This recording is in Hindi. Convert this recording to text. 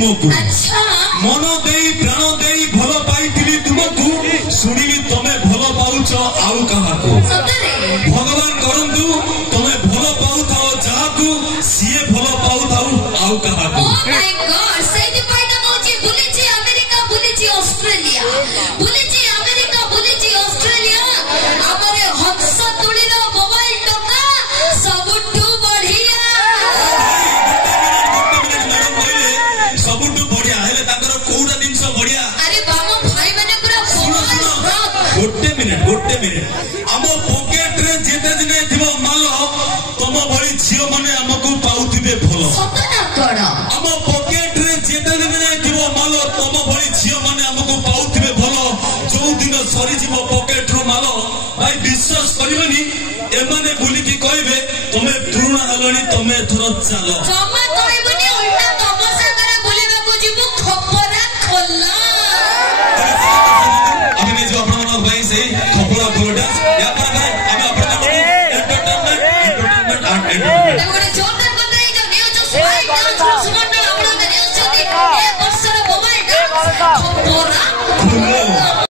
तुमको मन दे प्राण दे भल पाई तुमको शुणी तमें भल पाउच आउ क्या भगवान करंतु तमें भल पाऊ था जहां सीए भल पाऊ था आउ गोटे मिनिट आम पकेट रे जेते दिन थिबो माल तम भली झियो माने हमकु पाउथिबे भलो आम पकेट रे जेते दिन थिबो माल तम भली झियो माने हमकु पाउथिबे भलो जो दिन सरी जीवो पकेट रो माल भाई विश्वास करिवनी एमाने बोली की कहबे तमे पुरुणा हलनी तमे थरो चालो जमा कहबनी उल्टा तम संगरा बोलिबा को जीवो खपरा खोला अपने जो अपना भाई से खपरा खोल डांस